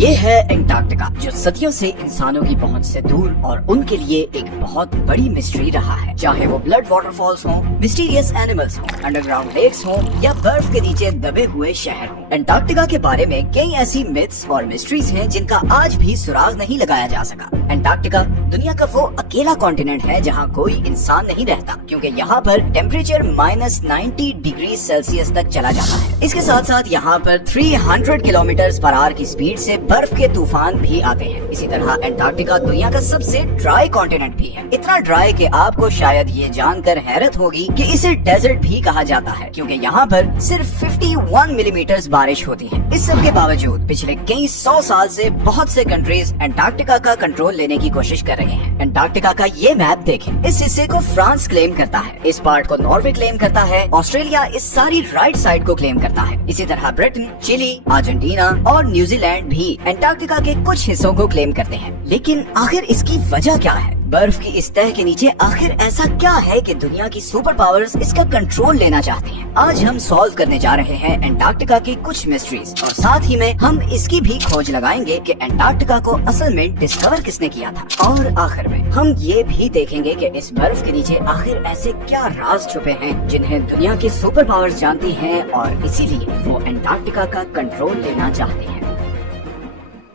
یہ ہے انٹارکٹیکا جو صدیوں سے انسانوں کی پہنچ سے دور اور ان کے لیے ایک بہت بڑی مسٹری رہا ہے. چاہے وہ بلڈ واٹر فالز ہوں، مسٹیریس اینیملز ہوں، انڈر گراؤنڈ لیکس ہوں یا برف کے نیچے دبے ہوئے شہر ہوں. انٹارکٹیکا کے بارے میں کئی ایسی میتھس اور مسٹریز ہیں جن کا آج بھی سراغ نہیں لگایا جا سکا. انٹارکٹیکا دنیا کا وہ اکیلا کانٹیننٹ ہے جہاں کوئی انسان نہیں رہتا، کیونکہ یہاں پر ٹیمپریچر -90 ڈگری سیلسیس تک چلا جاتا ہے. اس کے ساتھ ساتھ یہاں پر 300 کلومیٹر پر آور کی سپیڈ سے برف کے طوفان بھی آتے ہیں. اسی طرح انٹارکٹیکا دنیا کا سب سے ڈرائی کانٹیننٹ بھی ہے. اتنا ڈرائی کہ آپ کو شاید یہ جان کر حیرت ہوگی کہ اسے ڈیزرٹ بھی کہا جاتا ہے، کیونکہ یہاں پر صرف 51 ملی میٹر بارش ہوتی ہے. اس سب کے باوجود پچھلے کئی 100 سال سے بہت سے کنٹریز انٹارکٹیکا کا کنٹرول لینے کی کوشش کر رہے ہیں. انٹارکٹیکا کا یہ میپ دیکھیں. اس حصے کو فرانس کلیم کرتا ہے، اس پارٹ کو ناروے کلیم کرتا ہے، آسٹریلیا اس ساری رائٹ سائڈ کو کلیم کرتا ہے. اسی طرح برٹن، چلی، ارجنٹینا اور نیوزی لینڈ بھی انٹارکٹیکا کے کچھ حصوں کو کلیم کرتے ہیں. لیکن آخر اس کی وجہ کیا ہے؟ برف کی اس تہہ کے نیچے آخر ایسا کیا ہے کہ دنیا کی سپر پاورز اس کا کنٹرول لینا چاہتے ہیں؟ آج ہم سالو کرنے جا رہے ہیں انٹارکٹیکا کی کچھ مسٹریز، اور ساتھ ہی میں ہم اس کی بھی کھوج لگائیں گے کہ انٹارکٹیکا کو اصل میں ڈسکور کس نے کیا تھا. اور آخر میں ہم یہ بھی دیکھیں گے کہ اس برف کے نیچے آخر ایسے کیا راز چھپے ہیں جنہیں دنیا کی سپر پاورز جانتی ہیں، اور اسی لیے وہ انٹارکٹیکا کا کنٹرول لینا چاہتے ہیں.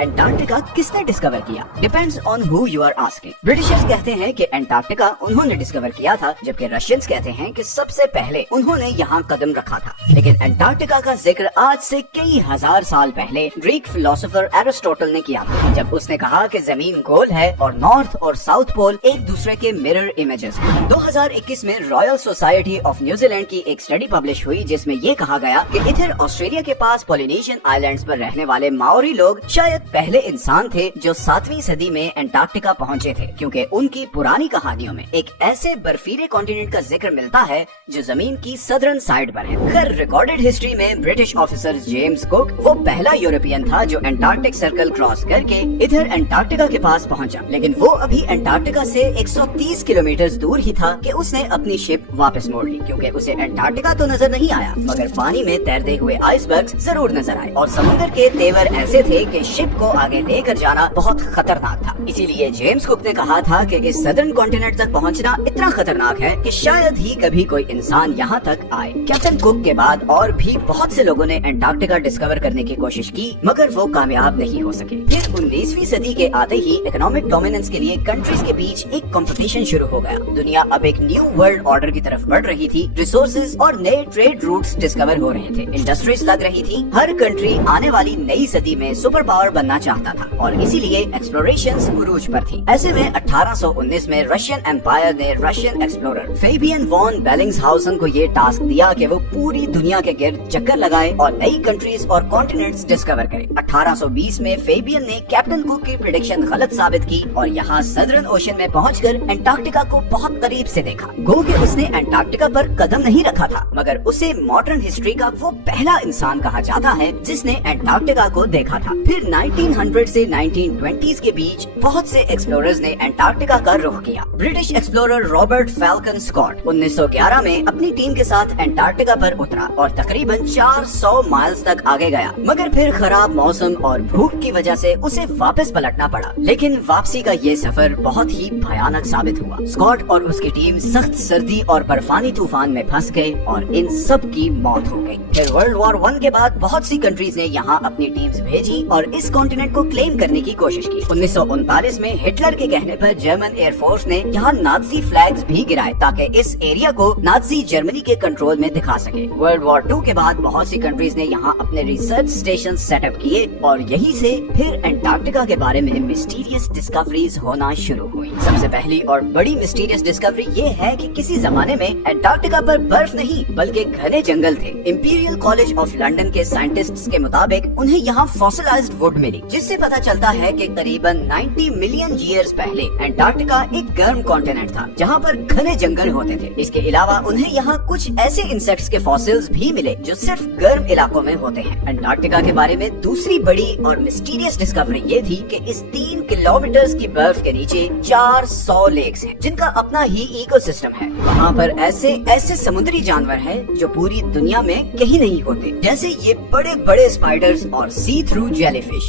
انٹارکٹیکا کس نے ڈسکور کیا؟ Depends on who you are asking. Britishers کہتے ہیں کہ انٹارکٹیکا انہوں نے ڈسکور کیا تھا، جبکہ رشینز کہتے ہیں کہ سب سے پہلے انہوں نے یہاں قدم رکھا تھا. لیکن انٹارکٹیکا کا ذکر آج سے کئی ہزار سال پہلے گریک فلاسفر ایرسٹوٹل نے کیا تھا، جب اس نے کہا کہ زمین گول ہے اور نارتھ اور ساؤتھ پول ایک دوسرے کے مرر امیجز ہیں. 2021 میں Royal society of New Zealand کی ایک اسٹڈی پبلش ہوئی جس میں یہ کہا گیا کہ ادھر آسٹریلیا کے پاس پولینیشین آئیلینڈز پر رہنے والے ماوری لوگ شاید پہلے انسان تھے جو 7ویں صدی میں انٹارکٹیکا پہنچے تھے، کیونکہ ان کی پرانی کہانیوں میں ایک ایسے برفیلے کانٹیننٹ کا ذکر ملتا ہے جو زمین کی سدرن سائڈ پر ہے. خیر ریکارڈڈ ہسٹری میں برٹش آفیسر جیمز کک وہ پہلا یورپین تھا جو انٹارکٹک سرکل کراس کر کے ادھر انٹارکٹیکا کے پاس پہنچا. لیکن وہ ابھی انٹارکٹیکا سے 130 کلومیٹر دور ہی تھا کہ اس نے اپنی شپ واپس موڑ لی، کیونکہ اسے انٹارکٹیکا تو نظر نہیں آیا مگر پانی میں تیرتے ہوئے آئس برگز ضرور نظر آئے، اور سمندر کے تیور ایسے تھے کہ شپ کو آگے لے کر جانا بہت خطرناک تھا. اسی لیے جیمز کک نے کہا تھا کہ اس سدرن کانٹیننٹ تک پہنچنا اتنا خطرناک ہے کہ شاید ہی کبھی کوئی انسان یہاں تک آئے. کیپٹن کک کے بعد اور بھی بہت سے لوگوں نے انٹارکٹیکا ڈسکور کرنے کی کوشش کی مگر وہ کامیاب نہیں ہو سکے. پھر 19ویں صدی کے آتے ہی اکنامک ڈومیننس کے لیے کنٹریز کے بیچ ایک کمپٹیشن شروع ہو گیا. دنیا اب ایک نیو ورلڈ آرڈر کی طرف بڑھ رہی تھی. ریسورسز اور نئے ٹریڈ روٹس ڈسکور ہو رہے تھے، انڈسٹریز لگ رہی تھی. ہر کنٹری آنے والی نئی صدی میں سپر پاور بننا چاہتا تھا، اور اسی لیے ایکسپلوریشنز عروج پر تھی. ایسے میں 1819 میں رشین امپائر نے رشین ایکسپلورر فیبین وان بیلنگز ہاؤسن کو یہ ٹاسک دیا کہ وہ پوری دنیا کے گرد چکر لگائے اور نئی کنٹریز اور کانٹیننٹس ڈسکور کرے. 1820 میں فیبین نے کیپٹن کک کی پریڈکشن غلط ثابت کی اور یہاں سدرن اوشن میں پہنچ کر انٹارکٹیکا کو بہت قریب سے دیکھا. گو کہ اس نے انٹارکٹیکا پر قدم نہیں رکھا تھا مگر اسے ماڈرن ہسٹری کا وہ پہلا انسان کہا جاتا ہے جس نے انٹارکٹیکا کو دیکھا تھا. پھر 1900 سے 1920 کے بیچ بہت سے ایکسپلوررز نے انٹارکٹیکا کا رخ کیا. British explorer Robert falcon Scott 1911 میں اپنی ٹیم کے ساتھ انٹارکٹیکا پر اترا اور تقریباً 400 مائلز تک آگے گیا، مگر پھر خراب موسم اور بھوک کی وجہ سے اسے واپس پلٹنا پڑا. لیکن واپسی کا یہ سفر بہت ہی بھیانک ثابت ہوا. اسکاٹ اور اس کی ٹیم سخت سردی اور برفانی طوفان میں پھنس گئے اور ان سب کی موت ہو گئی. پھر ورلڈ وار 1 کے بعد بہت سی کنٹریز نے یہاں اپنی ٹیمز بھیجی اور اس کانٹیننٹ کو کلیم کرنے کی کوشش کی. 1939 میں ہٹلر کے کہنے پر جرمن ایئر فورس نے یہاں نازی فلیگز بھی گرائے تاکہ اس ایریا کو نازی جرمنی کے کنٹرول میں دکھا سکے. ورلڈ وار 2 کے بعد بہت سی کنٹریز نے یہاں اپنے ریسرچ اسٹیشن سیٹ اپ کیے اور یہی سے پھر انٹارکٹیکا کے بارے میں مسٹیریس ڈسکوریز ہونا شروع ہوئی. سب سے پہلی اور بڑی مسٹیریس ڈسکوری یہ ہے کہ کسی زمانے میں انٹارکٹیکا پر برف نہیں بلکہ گھنے جنگل تھے. امپیریل کالج آف لنڈن کے سائنٹسٹس کے مطابق انہیں یہاں فوسلائزڈ ووڈ ملی، جس سے پتہ چلتا ہے کہ قریباً 90 ملین ایئرز پہلے انٹارکٹیکا ایک گرم کانٹیننٹ تھا جہاں پر گھنے جنگل ہوتے تھے. اس کے علاوہ انہیں یہاں کچھ ایسے انسیکٹس کے فاسلز بھی ملے جو صرف گرم علاقوں میں ہوتے ہیں. انٹارکٹیکا کے بارے میں دوسری بڑی اور مسٹیریس ڈسکوری یہ تھی کہ اس 3 کلومیٹرز کی برف کے نیچے 400 لیکس ہیں جن کا اپنا ہی ایکو سسٹم ہے. وہاں پر ایسے سمندری جانور ہیں جو پوری دنیا میں کہیں نہیں ہوتے، جیسے یہ بڑے بڑے اسپائڈرز اور سی تھرو جیلی فش.